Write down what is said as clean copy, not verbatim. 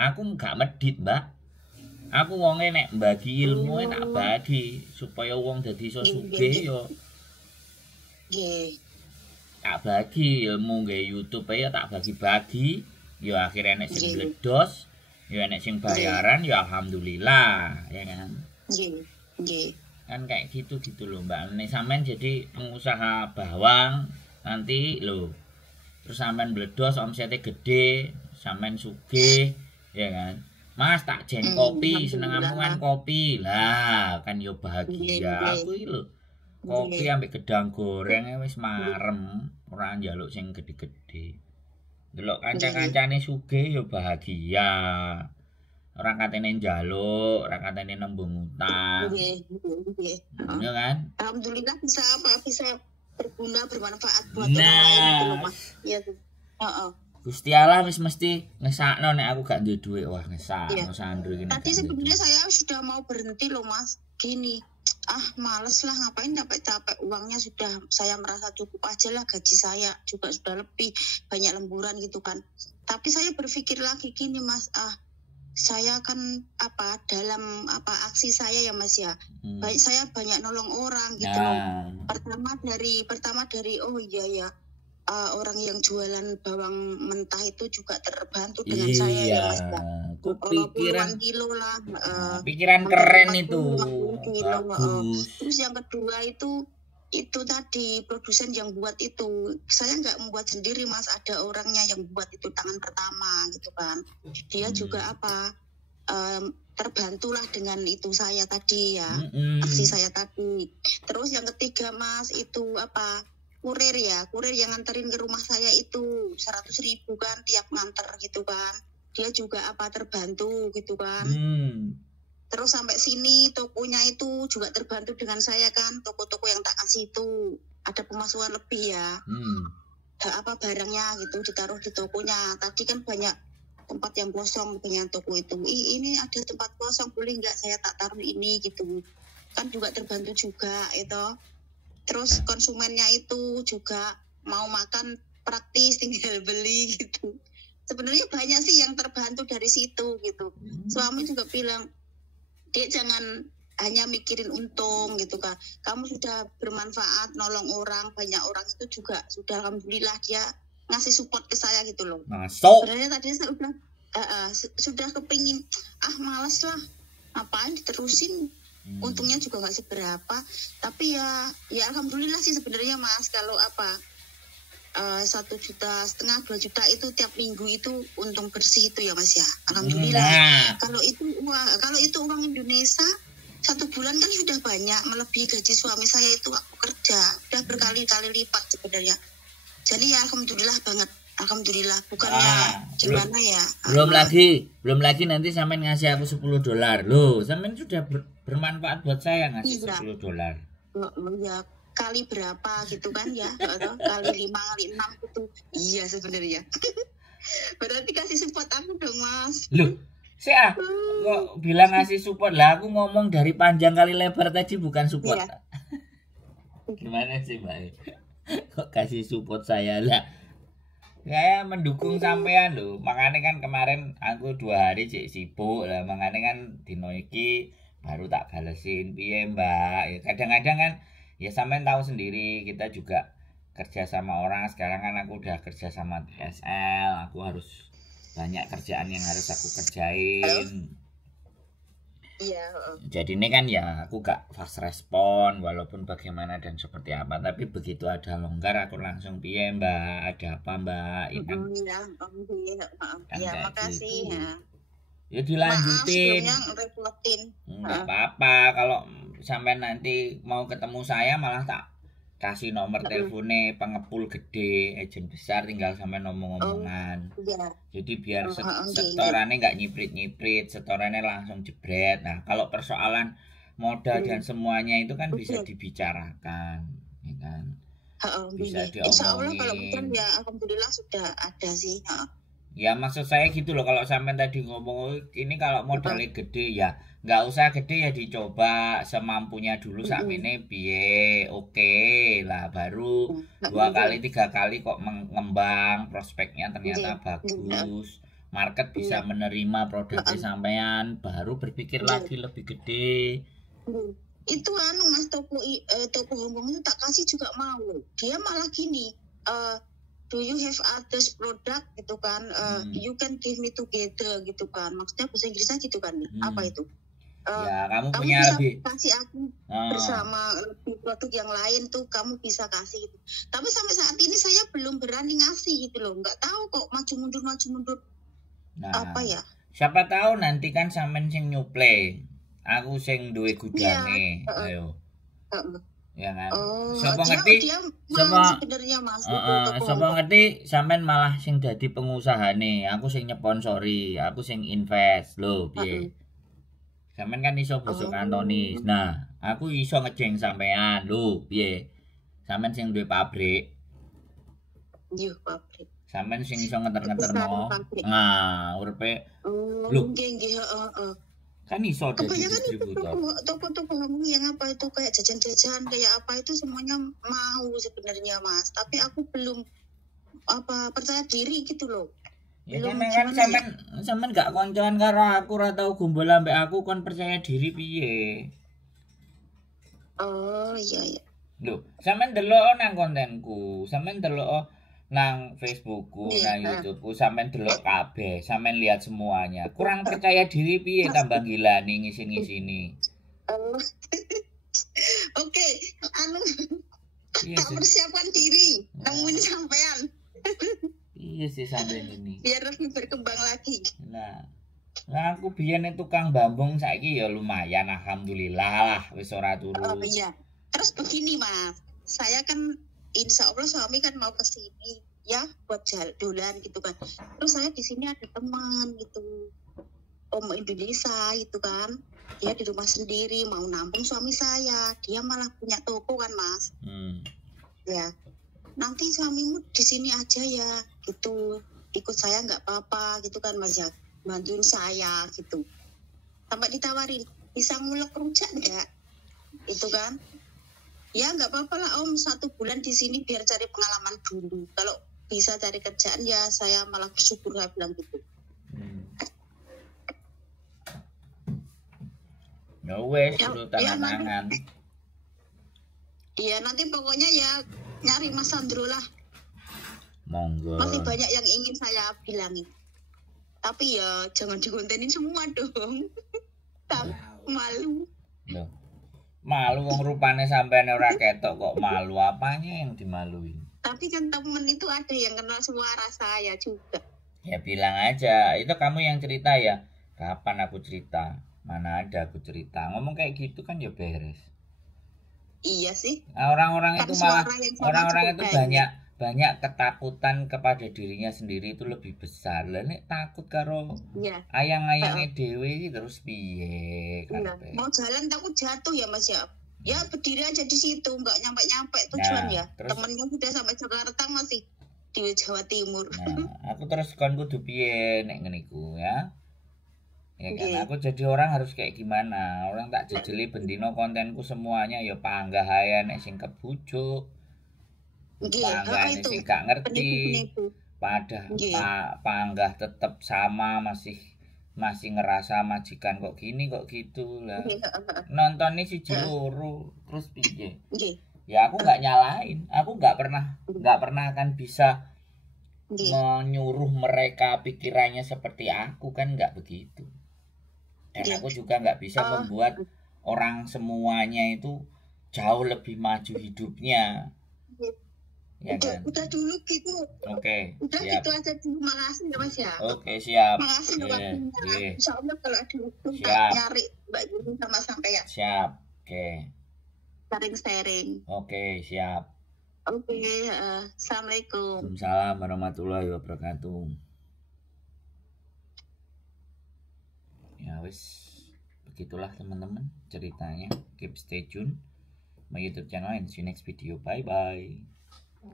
Aku gak medit, Mbak. Aku wonge nek bagi ilmu tak bagi supaya wong dadi iso sugih yo. Nggih. Tak bagi ilmu nggih YouTube ya tak bagi-bagi. Yo akhirnya nek sing bledos, yo nek sing bayaran yo alhamdulillah, ya kan. Nggih. Kan kayak gitu loh Mbak. Nek sampean jadi pengusaha bawang nanti loh. Terus sampean bledos omsetnya gede, sampean sugih, ya kan. Mas tak jeng kopi, senenganmu kan kopi. Lah, kan yo bahagia aku iki lho. Kopi ambek gedang goreng wis marem, ora njaluk sing gede-gede. Delok kanca-kancane sugih yo bahagia. Ora katene njaluk, ora katene nembung utang. Nggih. Ya kan? Alhamdulillah bisa berguna bermanfaat buat orang lain gitu loh Mas. Iya tuh. Heeh. Gusti Allah wis mesti ngesakno nek aku gak duwe duit. Wah, ngesakno sandro iki. Tadi sebenarnya saya sudah mau berhenti loh Mas. Gini, males lah ngapain capek-capek, uangnya sudah saya merasa cukup aja lah, gaji saya juga sudah lebih, banyak lemburan gitu kan. Tapi saya berpikir lagi gini Mas, saya kan dalam aksi saya ya Mas ya, saya banyak nolong orang gitu loh. Pertama dari oh iya ya, orang yang jualan bawang mentah itu juga terbantu dengan saya ya Mas ya. Pikiran kilo lah. Pikiran keren itu. Bagus. Terus yang kedua itu tadi produsen yang buat itu, saya nggak membuat sendiri Mas, ada orangnya yang buat itu tangan pertama gitu kan. Dia juga terbantulah dengan itu saya tadi ya, aksi saya tadi. Terus yang ketiga Mas itu kurir yang nganterin ke rumah saya itu 100.000 kan tiap nganter gitu kan, dia juga terbantu gitu kan. Terus sampai sini tokonya itu juga terbantu dengan saya kan, toko-toko yang tak kasih itu ada pemasukan lebih ya. Barangnya gitu ditaruh di tokonya. Tadi kan banyak tempat yang kosong punya toko itu. Ini ada tempat kosong, boleh nggak saya tak taruh ini gitu. Kan juga terbantu juga itu. Terus konsumennya itu juga mau makan praktis, tinggal beli gitu. Sebenarnya banyak sih yang terbantu dari situ gitu. Suami juga bilang, Dek jangan hanya mikirin untung gitu kan. Kamu sudah bermanfaat, nolong orang, banyak orang itu juga sudah alhamdulillah dia ngasih support ke saya gitu loh. Sebenarnya tadi saya sudah kepingin, malas lah, ngapain diterusin. Untungnya juga nggak seberapa, tapi ya alhamdulillah sih sebenarnya Mas, kalau 1,5 juta 2 juta itu tiap minggu itu untung bersih itu ya Mas ya, alhamdulillah. Kalau itu uang Indonesia 1 bulan kan sudah banyak, melebihi gaji suami saya itu aku kerja udah berkali-kali lipat sebenarnya. Jadi ya alhamdulillah banget, alhamdulillah. Bukannya gimana ya, belum lagi nanti sampean ngasih aku $10 loh, sampean sudah bermanfaat buat saya ngasih $10. Ya kali berapa gitu kan ya, kali 5 kali 6 gitu. Iya sebenarnya. Berarti kasih support aku dong Mas. Loh, kok bilang ngasih support lah, aku ngomong dari panjang kali lebar tadi bukan support. Iya. Gimana sih Mbak? Kok kasih support saya lah? Saya mendukung sampean loh. Makanya kan kemarin aku 2 hari sibuk lah, makanya kan dino iki baru tak balesin piye Mbak. Ya kadang-kadang kan ya sampean tahu sendiri, kita juga kerja sama orang. Sekarang kan aku udah kerja sama TSL, aku harus banyak kerjaan yang harus aku kerjain. Iya. Jadi ini kan ya aku gak fast respon walaupun bagaimana dan seperti apa, tapi begitu ada longgar aku langsung piye Mbak, ada apa Mbak? Ya makasih gitu. Ya dilanjutin. Enggak apa-apa, kalau sampai nanti mau ketemu saya malah tak kasih nomor teleponnya pengepul gede, agent besar, tinggal sampai ngomong-ngomongan. Jadi biar setorannya nggak nyiprit-nyiprit, setorannya langsung jebret. Nah kalau persoalan modal dan semuanya itu kan bisa dibicarakan, ya kan? Bisa diomongin. Insya Allah kalau betul ya alhamdulillah sudah ada sih. Ya maksud saya gitu loh, kalau sampai tadi ngomong ini kalau modalnya gede ya nggak usah gede, ya dicoba semampunya dulu sakmene piye, oke lah baru 2 kali 3 kali kok mengembang prospeknya ternyata bagus, market bisa menerima produknya sampean, baru berpikir lagi lebih gede. Itu mas toko Hongkong itu tak kasih juga mau. Dia malah gini, do you have others product gitu kan, you can give me together gitu kan, maksudnya bahasa Inggrisnya gitu kan. Apa itu, ya kamu punya bisa lebih kasih aku bersama lebih produk yang lain tuh kamu bisa kasih gitu. Tapi sampai saat ini saya belum berani ngasih gitu loh, nggak tahu kok maju mundur. Nah, apa ya, siapa tahu nanti kan sampean sing nyuplai, aku sing duwe gudane, ayo. Ya kan. Sopo ngerti? Sopo ngerti sampean malah sing dadi pengusahane, aku sing nyponsori, aku sing invest lho, piye. Sampean kan iso bosok Antonis. Nah, aku iso ngejeng sampean lho, piye. Sampean sing duwe pabrik. Iya, pabrik. Sampean sing iso ngenter-ngenterno. Nah, urepe lho. Nggih, Kan iso dadi distributor. Toko-toko yang apa itu kayak jajan-jajan kayak apa itu semuanya mau sebenarnya mas, tapi aku belum percaya diri gitu loh. Ya kan sampean gak koncoan karo aku, ora tau gombol ambek aku kon percaya diri piye. Oh iya. Lho, sampean delok nang kontenku, sampean delok nang Facebookku, nang YouTubeku, sampean delok kabeh, sampean lihat semuanya. Kurang percaya diri piye tambah gila nih ngisi-ngisini. Oke, tak persiapkan diri, nemuin sampean. Iya sih sampean ini. Biar lebih berkembang lagi. Nah aku biyen tukang bambung saiki ya lumayan, alhamdulillah lah, wis ora turu. Oh iya. Terus begini mas, saya kan insya Allah suami kan mau ke sini ya buat jalan gitu kan. Terus saya di sini ada teman gitu, Om Indonesia gitu kan. Dia di rumah sendiri mau nampung suami saya. Dia malah punya toko kan mas. Ya, nanti suamimu di sini aja ya gitu. Ikut saya nggak apa-apa gitu kan mas ya. Bantuin saya gitu. Sampai ditawarin bisa ngulek rujak enggak? Itu kan. Ya nggak apa-apa lah Om, 1 bulan di sini biar cari pengalaman dulu. Kalau bisa cari kerjaan ya saya malah bersyukur lah bilang gitu. Ya wes, lu tangan-tangan. Iya nanti pokoknya ya nyari Mas Sandro lah. Monggo. Masih banyak yang ingin saya bilangin. Tapi ya jangan dikontenin semua dong. Malu. Loh. Malu wong rupane sampean ora ketok kok malu, apanya yang dimaluin? Tapi kan temen itu ada yang kenal suara saya juga. Ya bilang aja, itu kamu yang cerita ya. Kapan aku cerita? Mana ada aku cerita. Ngomong kayak gitu kan ya beres. Iya sih. Nah, orang-orang itu malah orang-orang itu banyak ketakutan kepada dirinya sendiri itu lebih besar. Lah nek takut karo ayang-ayange dhewe terus piye karepe. Mau jalan takut jatuh ya Mas ya. Ya berdiri aja di situ, enggak nyampe-nyampe tujuan ya. Temennya sudah sampai Jakarta masih di Jawa Timur. Nah, aku terus kon kudu piye nek ngene iku ya. Ya kan aku jadi orang harus kayak gimana? Orang tak jejeli bendino kontenku semuanya ya panggah ae nek sing kebujuk. Panggah sing gak ngerti. Panggah tetep sama masih ngerasa majikan kok gini kok gitu lah. Nonton ini siji loro terus piye? Ya aku nggak nyalain. Aku nggak pernah akan bisa menyuruh mereka pikirannya seperti aku, kan nggak begitu. Dan aku juga nggak bisa membuat orang semuanya itu jauh lebih maju hidupnya. Ya kan? Udah dulu gitu. Oke, udah siap. Gitu aja dulu, makasih ya Mas ya. Oke, siap. Makasih waktunya. Insya Allah kalau ada waktu nyari Mbak Yuni sama sampai ya. Siap. Oke. Sharing. Oke, siap. Oke, Assalamualaikum. Waalaikumsalam warahmatullahi wabarakatuh. Ya wis, begitulah teman-teman ceritanya. Keep stay tune my YouTube channel and see you next video. Bye bye.